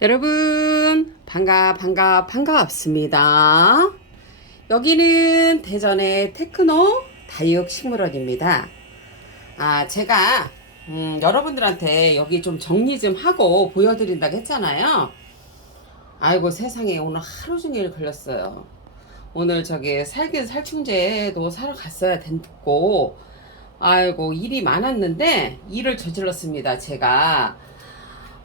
여러분 반가 반가 반갑습니다. 여기는 대전의 테크노 다이옥 식물원입니다. 아 제가 음, 여러분들한테 여기 좀 정리 좀 하고 보여드린다고 했잖아요. 아이고 세상에 오늘 하루 종일 걸렸어요. 오늘 저기 살균 살충제도 사러 갔어야 됐고 아이고 일이 많았는데 일을 저질렀습니다 제가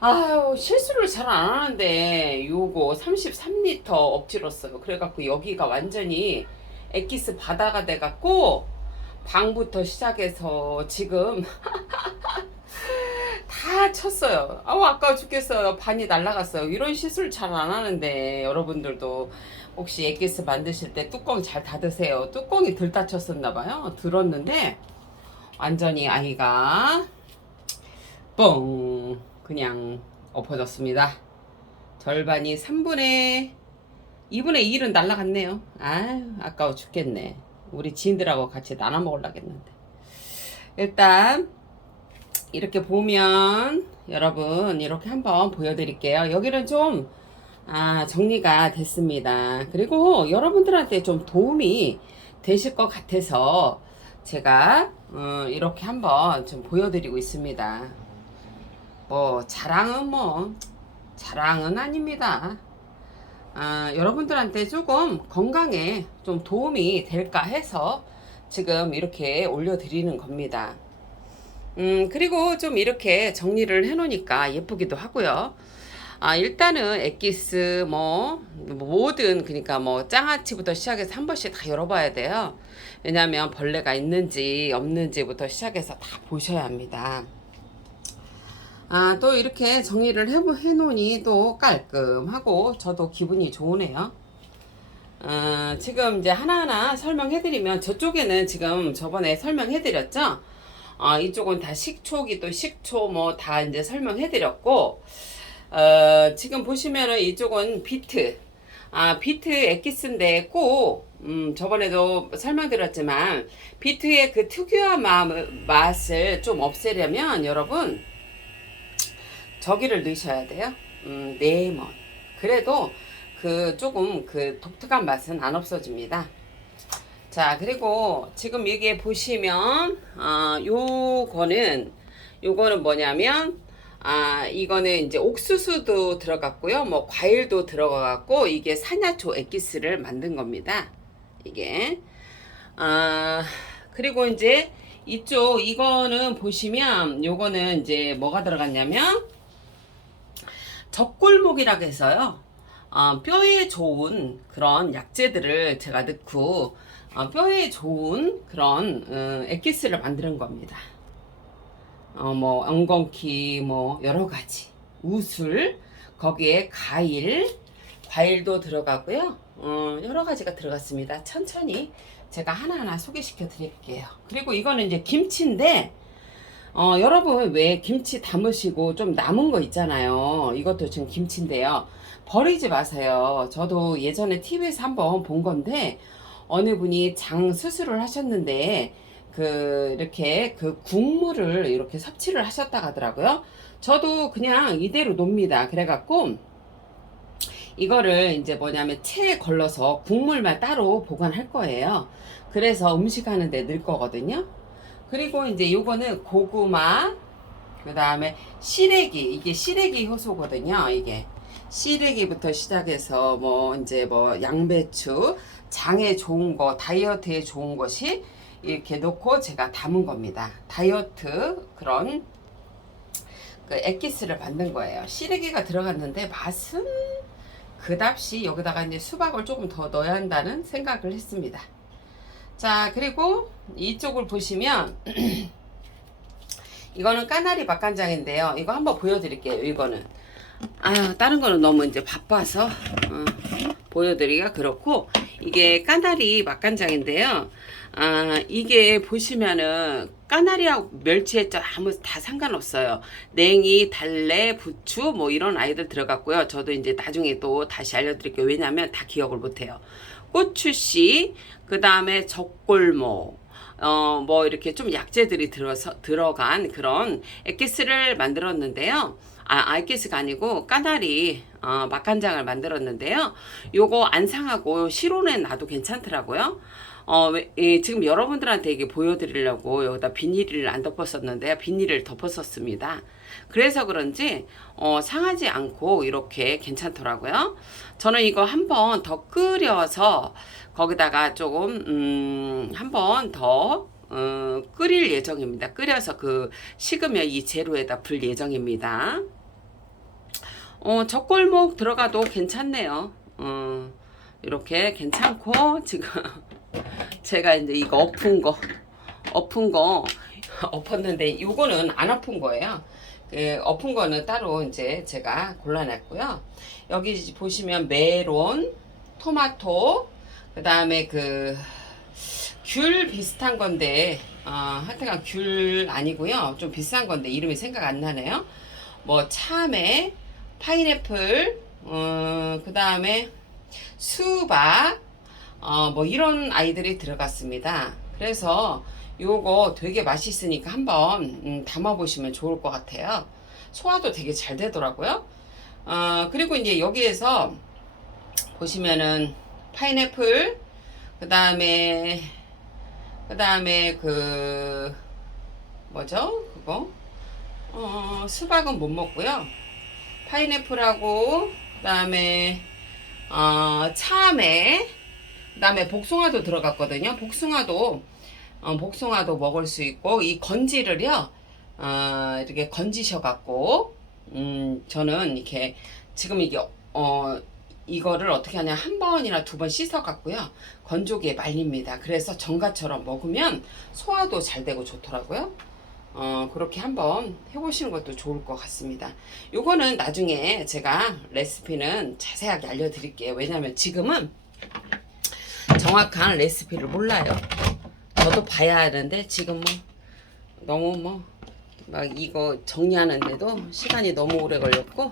아유 실수를 잘 안 하는데 요거 33리터 엎질렀어요. 그래갖고 여기가 완전히 엑기스 바다가 돼갖고 방부터 시작해서 지금 다 쳤어요. 아우 아까워 죽겠어요. 반이 날라갔어요. 이런 실수를 잘 안 하는데 여러분들도 혹시 엑기스 만드실 때 뚜껑 잘 닫으세요. 뚜껑이 덜 닫혔었나 봐요. 들었는데 완전히 아이가 뻥 그냥 엎어졌습니다. 절반이 3분의 2분의 1은 날라갔네요. 아유 아까워 죽겠네. 우리 지인들하고 같이 나눠 먹으려겠는데. 일단 이렇게 보면 여러분 이렇게 한번 보여드릴게요. 여기는 좀 아, 정리가 됐습니다. 그리고 여러분들한테 좀 도움이 되실 것 같아서 제가 어, 이렇게 한번 좀 보여드리고 있습니다. 뭐 자랑은 뭐 자랑은 아닙니다. 아, 여러분들한테 조금 건강에 좀 도움이 될까 해서 지금 이렇게 올려드리는 겁니다. 음, 그리고 좀 이렇게 정리를 해놓으니까 예쁘기도 하고요. 아, 일단은 엑기스 뭐 모든 그러니까 뭐 장아찌부터 시작해서 한 번씩 다 열어봐야 돼요. 왜냐하면 벌레가 있는지 없는지부터 시작해서 다 보셔야 합니다. 아, 또 이렇게 정리를 해, 해놓으니 또 깔끔하고 저도 기분이 좋으네요. 아, 지금 이제 하나하나 설명해드리면 저쪽에는 지금 저번에 설명해드렸죠? 아, 이쪽은 다 식초기 또 식초 뭐 다 이제 설명해드렸고, 어, 지금 보시면은 이쪽은 비트. 아, 비트 엑기스인데 꼭, 음, 저번에도 설명드렸지만, 비트의 그 특유한 마, 맛을 좀 없애려면 여러분, 저기를 넣으셔야 돼요. 음, 레몬. 그래도 그 조금 그 독특한 맛은 안 없어집니다. 자, 그리고 지금 여기에 보시면, 어, 요거는, 요거는 뭐냐면, 아, 이거는 이제 옥수수도 들어갔고요. 뭐, 과일도 들어가갖고, 이게 산야초 엑기스를 만든 겁니다. 이게. 아, 그리고 이제 이쪽, 이거는 보시면, 요거는 이제 뭐가 들어갔냐면, 적골목이라고 해서요. 어, 뼈에 좋은 그런 약재들을 제가 넣고 어, 뼈에 좋은 그런 어, 엑기스를 만드는 겁니다. 어, 뭐 엉겅퀴 뭐 여러 가지 우술 거기에 과일 과일도 들어가고요. 어, 여러 가지가 들어갔습니다. 천천히 제가 하나하나 소개시켜 드릴게요. 그리고 이거는 이제 김치인데 어, 여러분 왜 김치 담으시고 좀 남은 거 있잖아요. 이것도 지금 김치인데요. 버리지 마세요. 저도 예전에 TV에서 한번 본 건데 어느 분이 장 수술을 하셨는데 그 이렇게 그 국물을 이렇게 섭취를 하셨다 하더라고요. 저도 그냥 이대로 놉니다. 그래갖고 이거를 이제 뭐냐면 체에 걸러서 국물만 따로 보관할 거예요. 그래서 음식 하는데 넣을 거거든요. 그리고 이제 요거는 고구마, 그 다음에 시래기, 이게 시래기 효소거든요. 이게 시래기부터 시작해서 뭐 이제 뭐 양배추, 장에 좋은 거, 다이어트에 좋은 것이 이렇게 놓고 제가 담은 겁니다. 다이어트 그런 그 엑기스를 만든 거예요. 시래기가 들어갔는데 맛은 그답시 여기다가 이제 수박을 조금 더 넣어야 한다는 생각을 했습니다. 자, 그리고 이쪽을 보시면 이거는 까나리 맛간장인데요. 이거 한번 보여드릴게요. 이거는 아 다른 거는 너무 이제 바빠서 어, 보여드리기가 그렇고 이게 까나리 맛간장인데요. 아 이게 보시면은 까나리하고 멸치했죠 아무 다 상관없어요. 냉이, 달래, 부추 뭐 이런 아이들 들어갔고요. 저도 이제 나중에 또 다시 알려드릴게요. 왜냐하면 다 기억을 못해요. 고추씨, 그 다음에 적골모, 어, 뭐 이렇게 좀 약재들이 들어서, 들어간 그런 엑기스를 만들었는데요. 아, 아이키스가 아니고 까나리 어, 맛간장을 만들었는데요. 요거 안 상하고 실온에 놔도 괜찮더라고요. 어, 왜- 예, 지금 여러분들한테 이게 보여드리려고 여기다 비닐을 안 덮었었는데요. 비닐을 덮었었습니다. 그래서 그런지 어, 상하지 않고 이렇게 괜찮더라고요. 저는 이거 한번 더 끓여서 거기다가 조금 음, 한번 더 어, 끓일 예정입니다. 끓여서 그 식으면 이 재료에다 불 예정입니다. 어, 젖골목 들어가도 괜찮네요. 어, 이렇게 괜찮고 지금 제가 이제 이거 엎은 거 엎은 거 엎었는데 요거는 안 엎은 거예요. 그 엎은 거는 따로 이제 제가 골라냈고요. 여기 보시면 메론, 토마토, 그 다음에 그 귤 비슷한 건데 어, 하여튼간 귤 아니고요. 좀 비싼 건데 이름이 생각 안 나네요. 뭐 참외, 파인애플, 어, 그 다음에 수박, 어, 뭐 이런 아이들이 들어갔습니다. 그래서 요거 되게 맛있으니까 한번 음, 담아보시면 좋을 것 같아요. 소화도 되게 잘 되더라고요. 어, 그리고 이제 여기에서 보시면은 파인애플, 그 다음에 그 다음에 그 뭐죠? 그거 어, 수박은 못 먹고요. 파인애플하고 그 다음에 어, 참외 그 다음에 복숭아도 들어갔거든요. 복숭아도 어, 복숭아도 먹을 수 있고 이 건지를요 어, 이렇게 건지셔 갖고 음, 저는 이렇게 지금 이게 어 이거를 어떻게 하냐 한 번이나 두 번 씻어 갖고요 건조기에 말립니다. 그래서 정가처럼 먹으면 소화도 잘 되고 좋더라고요. 어, 그렇게 한번 해보시는 것도 좋을 것 같습니다. 요거는 나중에 제가 레시피는 자세하게 알려드릴게요. 왜냐면 지금은 정확한 레시피를 몰라요. 저도 봐야 하는데 지금 뭐 너무 뭐 막 이거 정리하는데도 시간이 너무 오래 걸렸고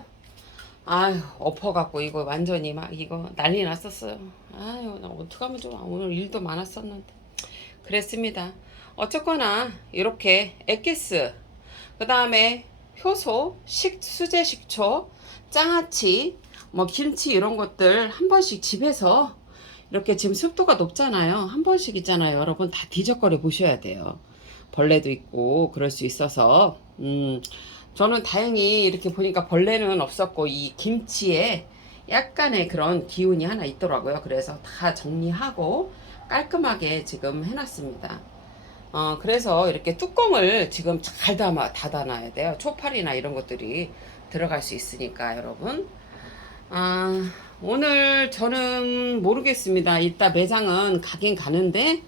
아유 엎어갖고 이거 완전히 막 이거 난리 났었어요. 아유 나 어떡하면 좋아 오늘 일도 많았었는데 그랬습니다. 어쨌거나 이렇게 액기스 그 다음에 효소, 식, 수제 식초, 장아찌, 뭐 김치 이런 것들 한 번씩 집에서 이렇게 지금 습도가 높잖아요. 한 번씩 있잖아요. 여러분 다 뒤적거려 보셔야 돼요. 벌레도 있고 그럴 수 있어서 음 저는 다행히 이렇게 보니까 벌레는 없었고 이 김치에 약간의 그런 기운이 하나 있더라고요. 그래서 다 정리하고 깔끔하게 지금 해놨습니다. 어, 그래서 이렇게 뚜껑을 지금 잘 담아, 닫아놔야 돼요. 초파리나 이런 것들이 들어갈 수 있으니까, 여러분. 아, 오늘 저는 모르겠습니다. 이따 매장은 가긴 가는데,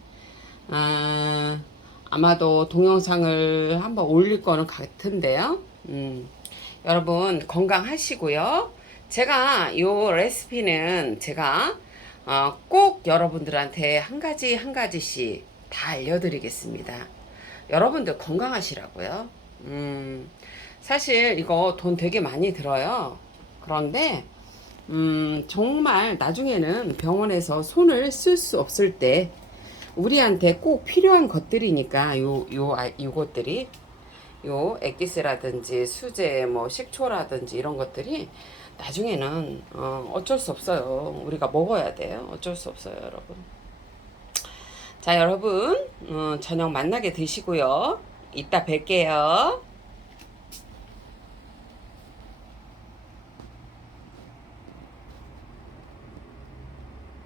아, 아마도 동영상을 한번 올릴 거는 같은데요. 음, 여러분 건강하시고요. 제가 요 레시피는 제가 어, 꼭 여러분들한테 한 가지 한 가지씩 다 알려드리겠습니다. 여러분들 건강하시라고요. 음, 사실 이거 돈 되게 많이 들어요. 그런데 음, 정말 나중에는 병원에서 손을 쓸 수 없을 때 우리한테 꼭 필요한 것들이니까 요, 요, 아, 요것들이 요 액기스라든지 수제 뭐 식초라든지 이런 것들이 나중에는 어, 어쩔 수 없어요. 우리가 먹어야 돼요. 어쩔 수 없어요, 여러분. 자, 여러분 어, 저녁 만나게 드시고요. 이따 뵐게요.